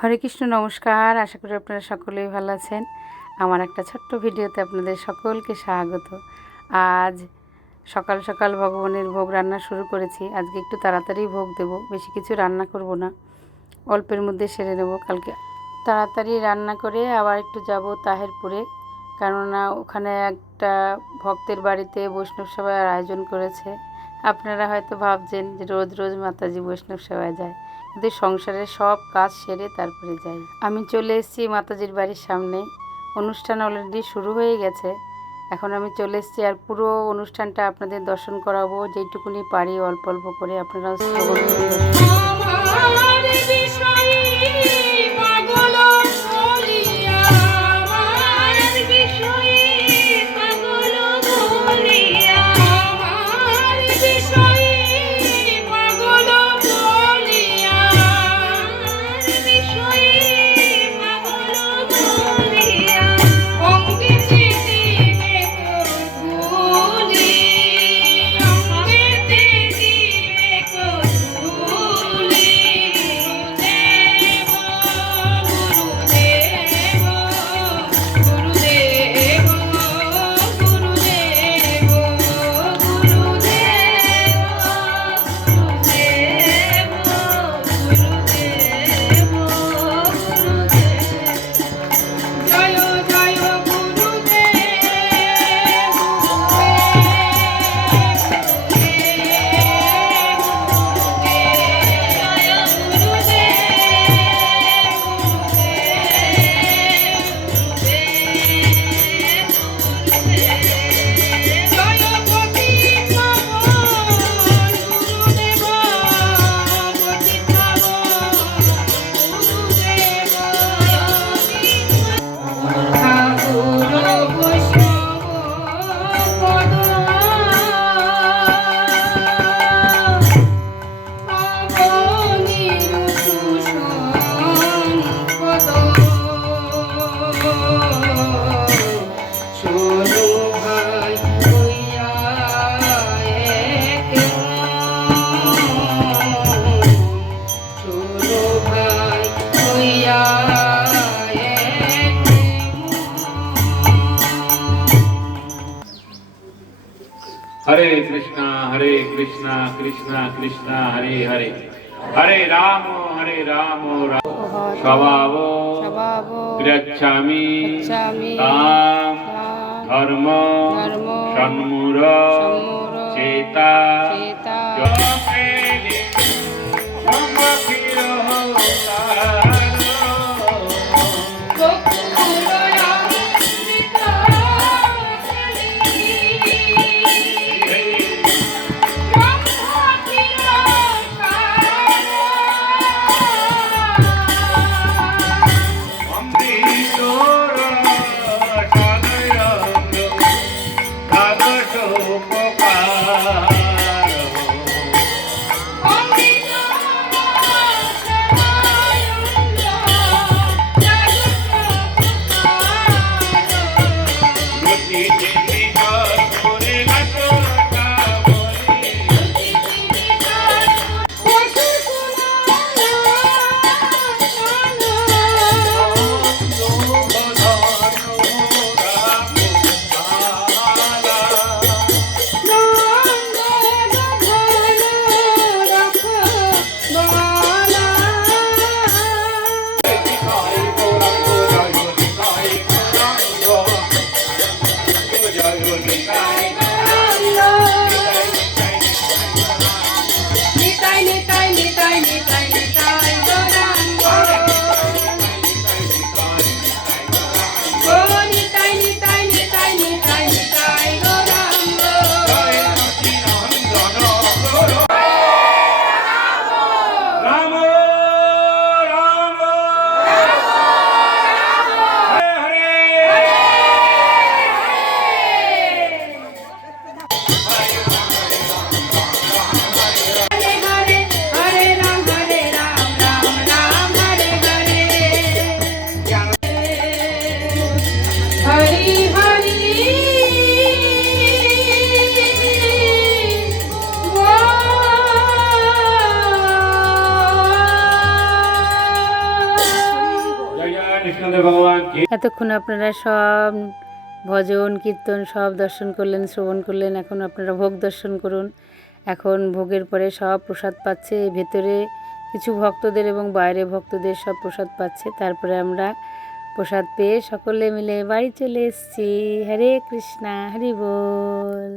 হরে কৃষ্ণ, নমস্কার। আশা করি আপনারা সকলেই ভালো আছেন। আমার একটা ছোট্ট ভিডিওতে আপনাদের সকলকে স্বাগত। আজ সকাল সকাল ভগবানের ভোগ রান্না শুরু করেছি। আজকে একটু তাড়াতাড়ি ভোগ দেব, বেশি কিছু রান্না করব না, অল্পের মধ্যে সেরে নেব। কালকে তাড়াতাড়ি রান্না করে আবার একটু যাব তাহেরপুরে, কেননা ওখানে একটা ভক্তের বাড়িতে বৈষ্ণব সেবার আয়োজন করেছে। আপনারা হয়তো ভাবছেন যে রোজ রোজ মাতাজি বৈষ্ণব সেবায় যায়, কিন্তু সংসারের সব কাজ সেরে তারপরে যাই। আমি চলে এসেছি মাতাজির বাড়ির সামনে। অনুষ্ঠান অলরেডি শুরু হয়ে গেছে। এখন আমি চলে এসেছি, আর পুরো অনুষ্ঠানটা আপনাদের দর্শন করাবো, যেইটুকুনি পারি অল্প অল্প করে। আপনারাও শ্রবণ করে দর্শন हरे कृष्णा कृष्णा कृष्णा हरे हरे, हरे राम राम स्वभाव गच्छामि तां धर्म सन्मुर चेता वैष्णोदेव भगवान की। এতক্ষণ আপনারা সব ভজন কীর্তন সব দর্শন করলেন, শ্রবণ করলেন। এখন আপনারা ভোগ দর্শন করুন। এখন ভোগের পরে সব প্রসাদ পাচ্ছে ভেতরে কিছু ভক্তদের এবং বাইরে ভক্তদের সব প্রসাদ পাচ্ছে। তারপরে আমরা প্রসাদ পেয়ে সকলে মিলে বাড়ি চলে এসেছি। হরে কৃষ্ণা, হরি বল।